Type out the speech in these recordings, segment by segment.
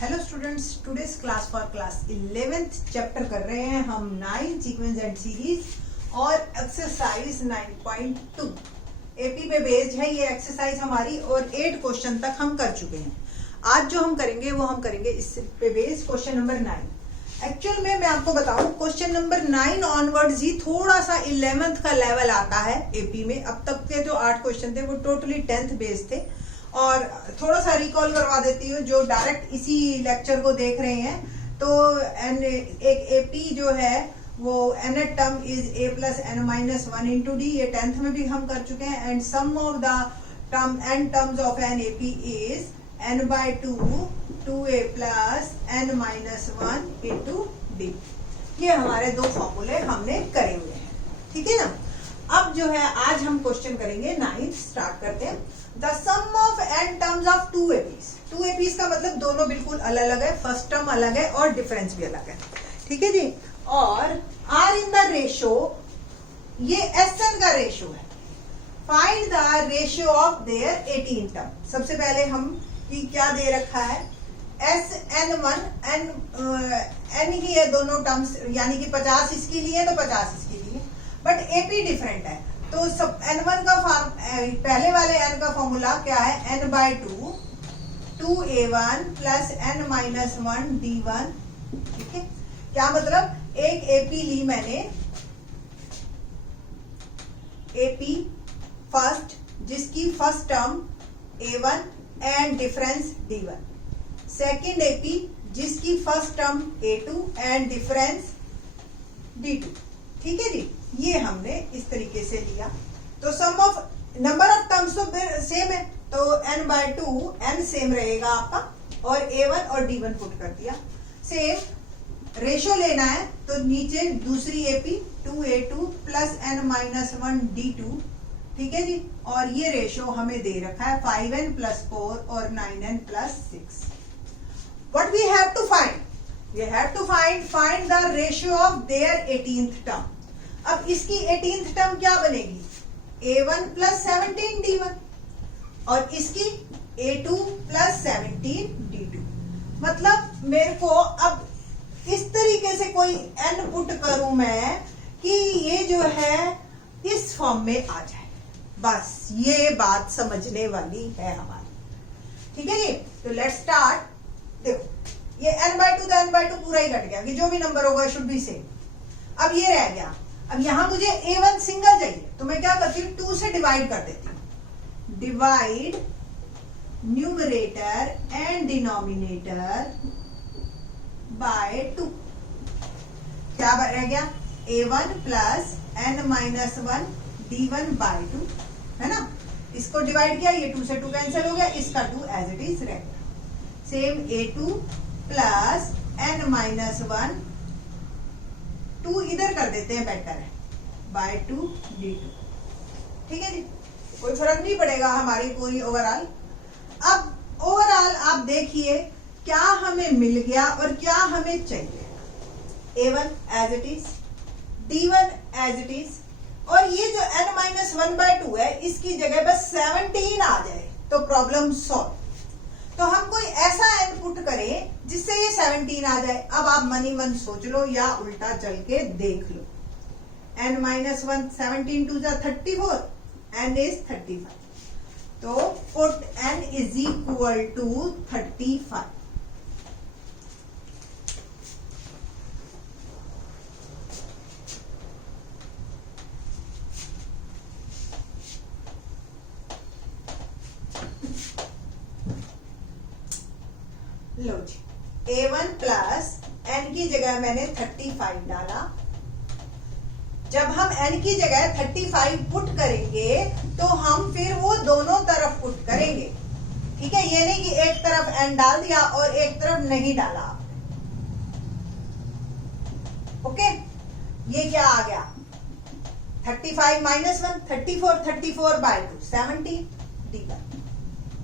Hello students, today's class for class 11th chapter कर रहे हैं हम 9 सीक्वेंस एंड सीरीज और एक्सरसाइज 9.2 एपी पे बेस्ड है ये एक्सरसाइज हमारी और 8 क्वेश्चन तक हम कर चुके हैं। आज जो हम करेंगे वो हम करेंगे इस पे बेस्ड क्वेश्चन नंबर 9। एक्चुअल में मैं आपको बताऊं क्वेश्चन नंबर 9 ऑनवर्ड्स ही थोड़ा सा 11th का लेवल आता है एपी में। अब तक के जो 8 क्वेश्चन थे वो टोटली 10th बेस्ड थे। और थोड़ा सा रिकॉल करवा देती हूँ जो डायरेक्ट इसी लेक्चर को देख रहे हैं, तो एक एपी जो है वो nth term is a plus n minus 1 into D, ये 10th में भी हम कर चुके हैं। And sum of the term n terms of an AP is n by 2a plus n minus 1 into D. ये हमारे दो फॉर्मूले हमने करे हुए हैं, ठीक है ना। अब जो है आज हम क्वेश्चन करेंगे 9 स्टार्ट करते हैं। The sum of n terms of 2 APs. 2 APs का मतलब दोनों बिल्कुल अलग अलग है, फर्स्ट टर्म अलग है और डिफरेंस भी अलग है, ठीक है जी। और आर इन द रेशो, ये एसएन का रेशो है। Find the ratio of their 18 term. सबसे पहले हम क्या दे रखा है, एस एन वन एन ही है दोनों टर्म्स, यानी कि 50 इसके लिए तो 50 इसके लिए, बट एपी डिफरेंट है। तो सब n1 का पहले वाले n का फॉर्मूला क्या है, n by 2a1 plus n minus 1 d1, ठीक है। क्या मतलब, एक एपी ली मैंने, एपी फर्स्ट जिसकी first term a1 and difference d1, second AP जिसकी first term a2 and difference d2, ठीक है जी। ये हमने इस तरीके से लिया। तो sum of number of terms तो सेम है, तो n बाई 2 n सेम रहेगा आपका, और a1 और d1 पुट कर दिया। सेम रेशो लेना है तो नीचे दूसरी AP 2a2 plus n minus 1 d2, ठीक है जी। और ये रेशो हमें दे रखा है 5n प्लस 4 और 9n plus 6। What we have to find, we have to find the ratio of their 18th term। अब इसकी 18th टर्म क्या बनेगी, a1 प्लस 17 d1 और इसकी a2 प्लस 17 d2। मतलब मेरे को अब इस तरीके से कोई n पुट करूं मैं कि ये जो है इस फॉर्म में आ जाए, बस ये बात समझने वाली है हमारी, ठीक है जी। तो लेट्स स्टार्ट। देखो ये n बाई 2 तो n बाई 2 पूरा ही कट गया कि जो भी नंबर होगा शुड बी सेम। अब ये रह गया, अब यहां मुझे a1 सिंगल चाहिए, तो मैं क्या करती हूँ 2 से डिवाइड कर देती हूँ। Divide numerator and denominator by 2। क्या रह गया, a1 plus n minus 1 d1 bye 2, है ना। इसको डिवाइड किया, ये 2 से 2 कैंसिल हो गया, इसका 2 एज इट इज रह गया। Same a2 plus n minus 1, 2 इधर कर देते हैं, बेटर है, बाय 2 d2, ठीक है जी। कोई फर्क नहीं पड़ेगा हमारी पूरी ओवरऑल। अब ओवरऑल आप देखिए क्या हमें मिल गया और क्या हमें चाहिए। a1 as it is, d1 as it is, और ये जो n माइनस 1 बाय 2 है इसकी जगह बस 17 आ जाए तो प्रॉब्लम सॉल्व। तो हम कोई ऐसा n पुट करें जिससे ये 17 आ जाए। अब आप मनी मन सोच लो या उल्टा चल के देख लो। n माइनस 1 17 टू जा 34, n इज 35, तो put n is equal to 35। लो जी, a1 प्लस n की जगह मैंने 35 डाला। जब हम n की जगह 35 पुट करेंगे तो हम फिर वो दोनों तरफ पुट करेंगे, ठीक है। ये नहीं कि एक तरफ n डाल दिया और एक तरफ नहीं डाला। ओके, ये क्या आ गया, 35 minus 1 34, 34 bye 2 17 d1,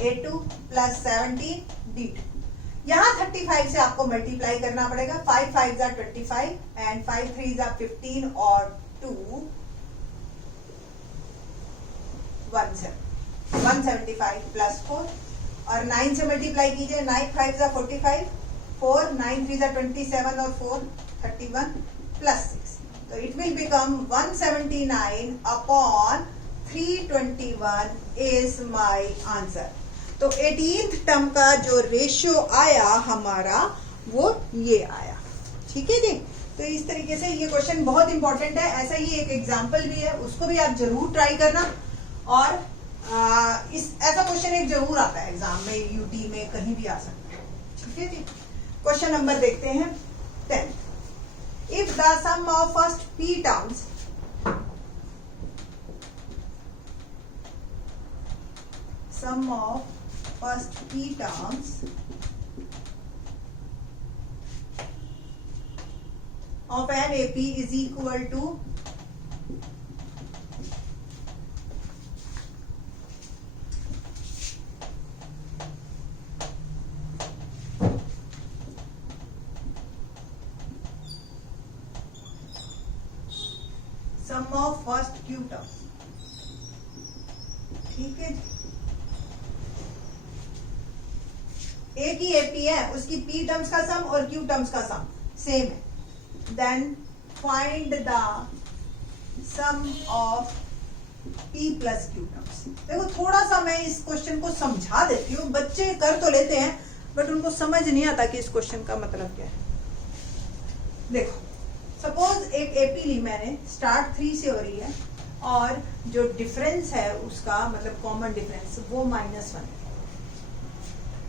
a2 plus 17 d2। यहां 35 से आपको मल्टीप्लाई करना पड़ेगा। 5 5 जा 25 एंड 5 3 जा 15 और 2 175 प्लस 4 और 9 से मल्टीप्लाई कीजिए, 9 5 जा 45 4, 9 3 are 27 और 4 31 plus 6. तो it will become 179 upon 321 is my answer. तो 18th टर्म का जो रेशियो आया हमारा वो ये आया. ठीक है जी. तो इस तरीके से ये क्वेश्चन बहुत इंपॉर्टेंट है. ऐसा ही एक एग्जाम्पल भी है, उसको भी आप जरूर ट्राई करना. और ऐसा क्वेश्चन एक जरूर आता है एग्जाम में, यूटी में कहीं भी आ सकता है. ठीक है जी. क्वेश्चन नंबर देखते हैं 10. If the sum of first p terms sum of first p terms of an AP is equal to sum of first q terms. ठीक है. एक ही एपी है, उसकी पी टर्म्स का सम और क्यू टर्म्स का सम सेम है. Then find the sum of P plus Q terms. देखो थोड़ा सा मैं इस क्वेश्चन को समझा देती हूँ. बच्चे कर तो लेते हैं बट उनको समझ नहीं आता कि इस क्वेश्चन का मतलब क्या है. देखो सपोज एक एपी ली मैंने, स्टार्ट 3 से हो रही है और जो डिफरेंस है उसका मतलब कॉमन डिफरेंस वो -1 है.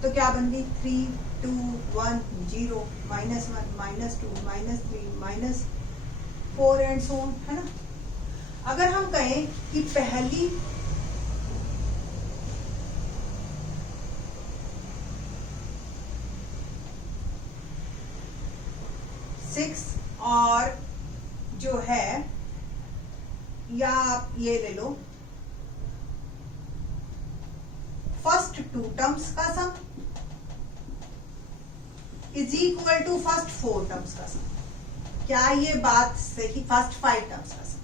तो क्या बन गई 3 2 1 0 -1 -2 -3 -4 एंड सो ऑन, है ना. अगर हम कहें कि पहली सिक्स और जो है, या आप ये ले लो फर्स्ट 2 टर्म्स का sum is equal to first 4 terms का सम. क्या ये बात सही? फर्स्ट 5 टर्म्स का सम.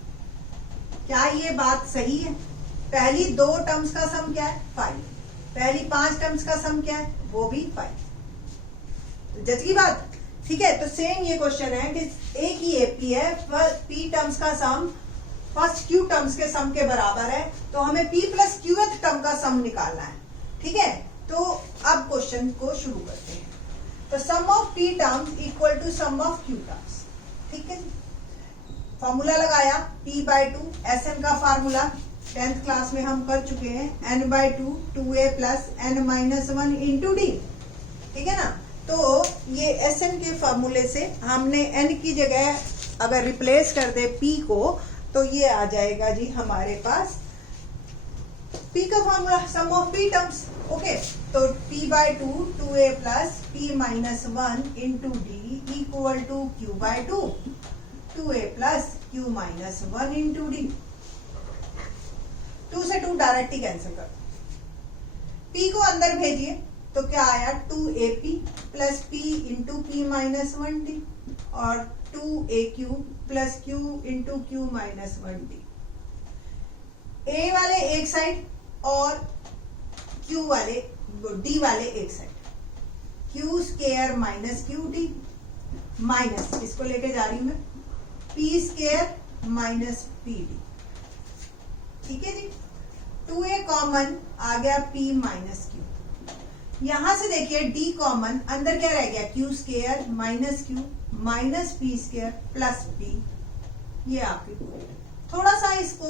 क्या ये बात सही है? पहली 2 टर्म्स का सम क्या है? 5. पहली 5 टर्म्स का सम क्या है? वो भी 5. तो जज की बात. ठीक है. तो सेम ये क्वेश्चन है कि एक ही एपी है, पी टर्म्स का सम फर्स्ट क्यू टर्म्स के सम के बराबर है, तो हमें पी प्लस क्यूथ टर्म का सम निकालना है. ठीक है. तो अब क्वेश्चन को शुरू करते हैं. तो sum of P terms equal to sum of Q terms. ठीक है. फॉर्मूला लगाया p/2. Sn का फार्मूला 10th क्लास में हम कर चुके हैं. n/2 2a plus n-1 into D. ठीक है ना. तो ये Sn के फार्मूले से हमने n की जगह अगर रिप्लेस कर दे p को, तो ये आ जाएगा जी हमारे पास p का formula sum of p terms. Okay. तो p/2 2a plus p-1 into D equal to q/2 2a plus q-1 into D. 2 से 2 डायरेक्टली कैंसिल कर दो. p को अंदर भेजिए तो क्या आया 2ap plus p into p-1 D और 2aq plus q into q-1 D. a वाले एक साइड और q वाले d वाले एक side. q square minus Q D minus, इसको लेके जा रही हूं मैं, p square minus P D. ठीक है जी. 2a कॉमन आ गया p माइनस क्यू. यहां से देखिए d कॉमन, अंदर क्या रह गया q square minus Q minus P square plus p. ये आपकी थोड़ा सा इसको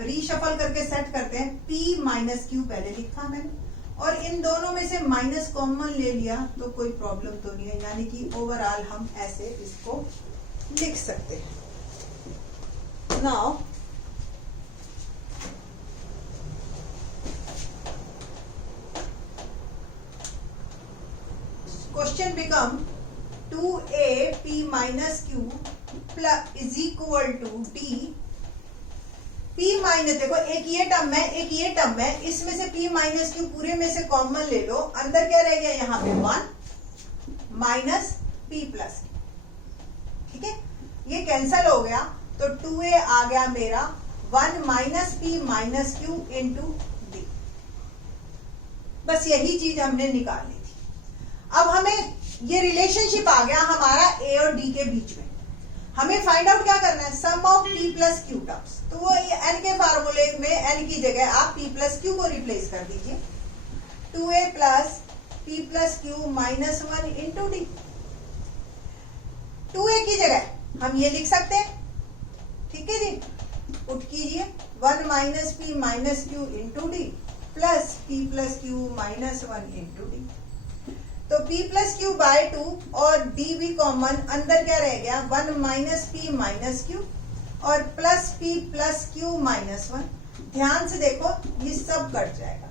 रीशफल करके सेट करते हैं. p माइनस क्यू पहले लिखा मैंने और इन दोनों में से माइनस कॉमन ले लिया तो कोई प्रॉब्लम तो नहीं है. यानी कि ओवरऑल हम ऐसे इसको लिख सकते हैं. Now question become 2a p minus Q plus is equal to d. p minus, देखो एक ये टर्म है एक ये टर्म है, इसमें से p माइनस क्यू पूरे में से कॉमन ले लो. अंदर क्या रह गया यहाँ पे 1 माइनस p प्लस. ठीक है. ये कैंसल हो गया तो 2a आ गया मेरा 1 minus p minus Q into D. बस यही चीज हमने निकाली थी. अब हमें ये रिलेशनशिप आ गया हमारा ए और डी के बीच में। हमें फाइंड आउट क्या करना है, sum of P plus Q terms. तो वो एन के फार्मूले में एन की जगह आप पी प्लस क्यू को रिप्लेस कर दीजिए, 2a plus P plus Q minus 1 into D. 2a की जगह हम ये लिख सकते हैं, ठीक है जी, पुट कीजिए 1 minus P minus Q into D plus P plus Q minus 1 into D. तो p प्लस क्यू बाय 2 और d भी कॉमन, अंदर क्या रह गया 1 माइनस पी माइनस क्यू और plus p plus Q minus 1। ध्यान से देखो ये सब कट जाएगा,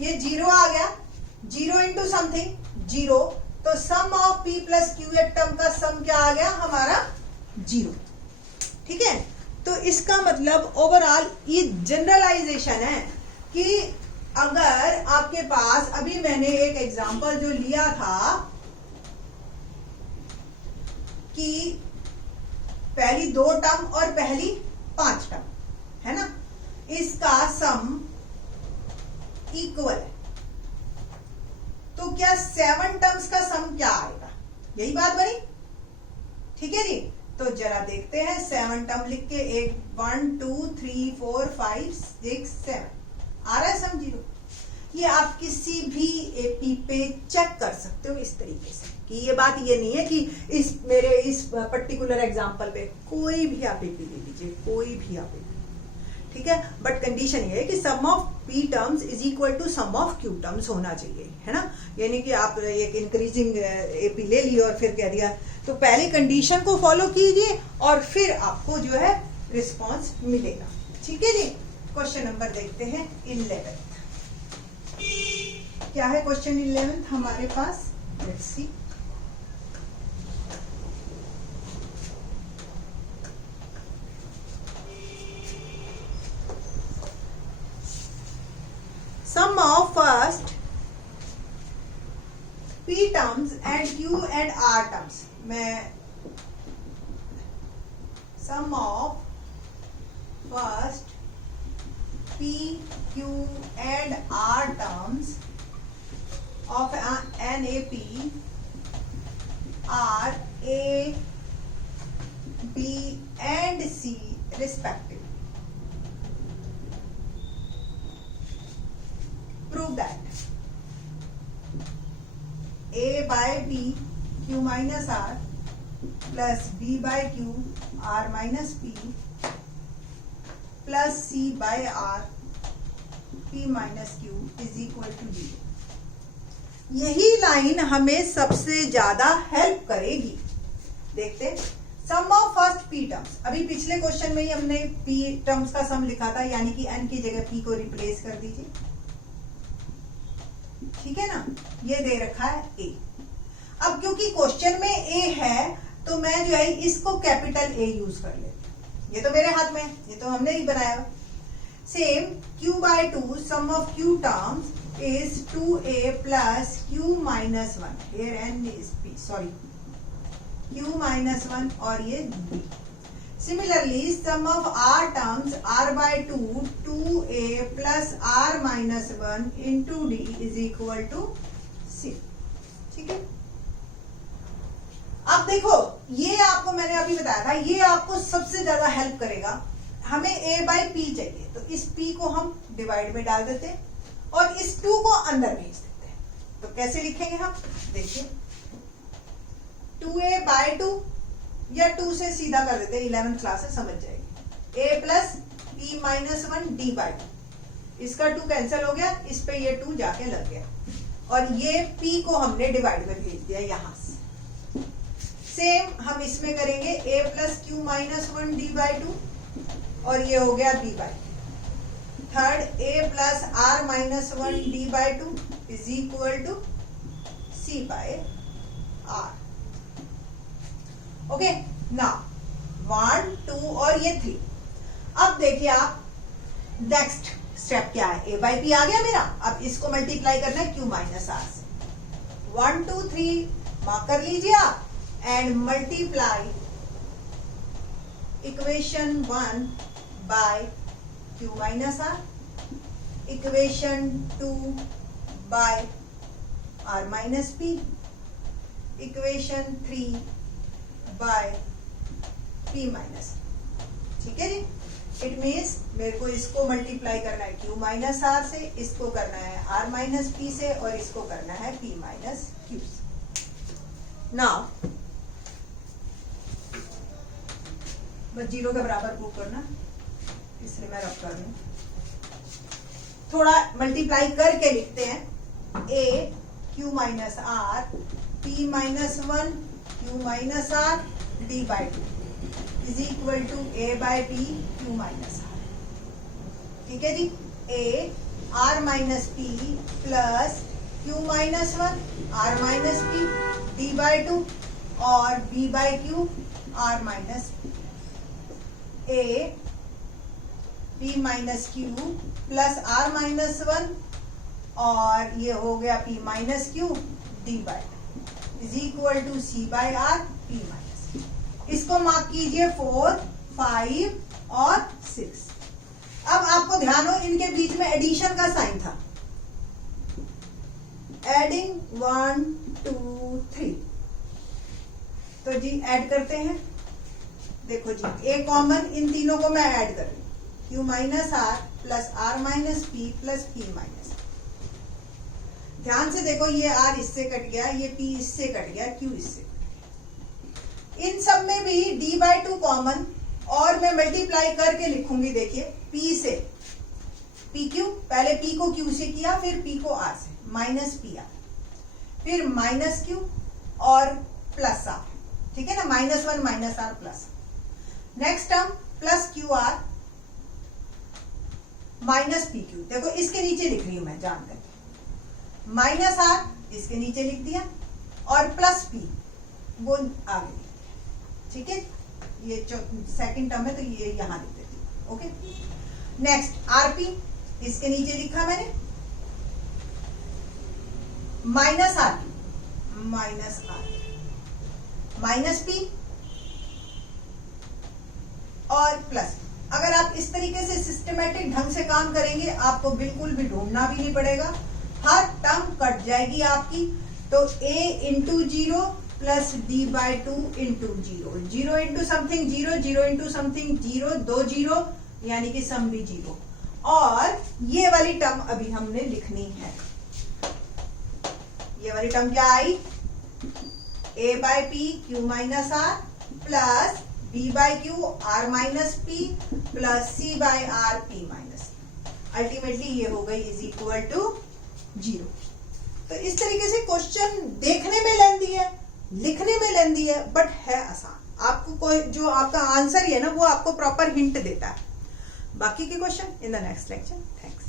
ये 0 आ गया, 0 इंटू समथिंग 0, तो sum of p plus Q एक टर्म का सम क्या आ गया हमारा 0। ठीक है, तो इसका मतलब ओवरऑल ये जनरलाइजेशन है कि अगर आपके पास, अभी मैंने एक एग्जांपल जो लिया था कि पहली 2 टर्म और पहली 5 टर्म है ना, इसका सम इक्वल है, तो क्या 7 टर्म्स का सम क्या आएगा, यही बात बनी। ठीक है जी, तो जरा देखते हैं 7 टर्म लिख के, 1 2 3 4 5 6 7 आ रहा है सम 0। ये आप किसी भी एपी पे चेक कर सकते हो इस तरीके से, कि ये बात ये नहीं है कि इस पर्टिकुलर एग्जांपल पे कोई भी आप एपी ले लीजिए, कोई भी आप एपी, ठीक है, बट कंडीशन ये है कि sum of P terms is equal to sum of Q terms होना चाहिए, है ना। यानी कि आप एक इंक्रीजिंग एपी ले ली और फिर कह दिया, तो पहले कंडीशन को फॉलो कीजिए और फिर आपको जो है रिस्पॉन्स मिलेगा। ठीक है जी, क्वेश्चन नंबर देखते हैं 11। क्या है क्वेश्चन 11 हमारे पास, let's see. Sum of first p terms and q and r terms, मैं sum of first P, Q and R terms of an AP are A, B and C respectively. Prove that A by B, Q minus R plus B by Q, R minus P plus C by R P minus Q is equal to 0। यही line हमें सबसे ज्यादा help करेगी। देखते sum of first P terms, अभी पिछले question में ही हमने P टर्म्स का सम लिखा था, यानी कि N की जगह P को रिप्लेस कर दीजिए, ठीक है ना। ये दे रखा है A। अब क्योंकि क्वेश्चन में A है तो मैं जो है इसको कैपिटल A यूज कर लेती हूँ, ये तो मेरे हाथ में, ये तो हमने ही बनाया। Same q by 2 sum of q terms is 2a plus q minus 1, here n is p, sorry q minus 1 और ये b। Similarly sum of r terms r by 2 2a plus r minus 1 into d is equal to c। ठीक है, अब देखो ये आपको मैंने अभी बताया था, ये आपको सबसे ज्यादा हेल्प करेगा। हमें a बाई पी चाहिए, तो इस p को हम डिवाइड में डाल देते हैं और इस 2 को अंदर भेज देते हैं। तो कैसे लिखेंगे हम, देखिए 2a बाय 2 या 2 से सीधा कर देते हैं, 11th क्लास है समझ जाएगी। a plus P minus 1 D by 2, इसका 2 कैंसिल हो गया, इस पे ये 2 जाके लग गया और ये p को हमने डिवाइड में भेज दिया यहां से। सेम हम इसमें करेंगे a plus Q minus 1 D by 2 और ये हो गया b by. Third a plus r minus 1 D by 2 is equal to c by r। Okay, now 1 2 और ये 3। अब देखिए आप नेक्स्ट स्टेप क्या है, a बाई पी आ गया मेरा, अब इसको मल्टीप्लाई करना है q माइनस r से। 1 2 3 मार्क कर लीजिए आप and multiply equation 1 by q minus r, equation 2 by r minus p, equation 3 by p minus, ठीक है जी। इट मीन्स मेरे को इसको मल्टीप्लाई करना है q माइनस आर से, इसको करना है r माइनस p से, और इसको करना है p माइनस q से। नाउ बस 0 के बराबर प्रूव करना, इसलिए मैं रब कर लूं। थोड़ा मल्टीप्लाई करके लिखते हैं। a q minus R p minus 1 q minus R d by 2 is equal to a by b q minus R, ठीक है जी। a r minus p plus q minus 1 r minus p d by 2 और b by q r minus a p minus q plus r minus 1 और ये हो गया p minus q d by is equal to c by r p minus. इसको mark कीजिए 4, 5 और 6। अब आपको ध्यान हो इनके बीच में एडिशन का साइन था, एडिंग 1 2 3, तो जी ऐड करते हैं। देखो जी ए कॉमन, इन तीनों को मैं ऐड कर रही हूं, q minus R plus r minus p plus p minus. ध्यान से देखो, ये r इससे कट गया, ये p इससे कट गया, q इससे। इन सब में भी d बाई 2 कॉमन, और मैं मल्टीप्लाई करके लिखूंगी। देखिए p से पी क्यू, पहले p को q से किया, फिर p को r से, माइनस पी आर, फिर माइनस q और प्लस r, ठीक है ना, minus 1 minus r plus. Next term plus Q R minus P Q, देखो इसके नीचे लिख रही हूं मैं जानकर, माइनस आर इसके नीचे लिख दिया, और प्लस पी वो आगे लिख दिया, ठीक है। ये जो सेकंड टर्म है तो ये यहां लिख देती हूं, ओके। नेक्स्ट आरपी इसके नीचे लिखा मैंने, minus RP minus R minus P और प्लस। अगर आप इस तरीके से सिस्टमेटिक ढंग से काम करेंगे, आपको बिल्कुल भी ढूंढना भी नहीं पड़ेगा, हर टर्म कट जाएगी आपकी। तो a into 0 plus d by 2 into 0, 0 into something 0, 0 into something 0, 2 0, यानी कि सम भी 0। और ये वाली टर्म अभी हमने लिखनी है। ये वाली टर्म क्या आई, a by p q minus R plus b by Q r minus p plus c by r p minus. Ultimately ये हो गई इज इक्वल टू 0। तो इस तरीके से क्वेश्चन देखने में लेंदी है, लिखने में लेंदी है, बट है आसान। आपको कोई जो आपका आंसर है ना, वो आपको प्रॉपर हिंट देता है। बाकी के question in the next lecture. Thanks.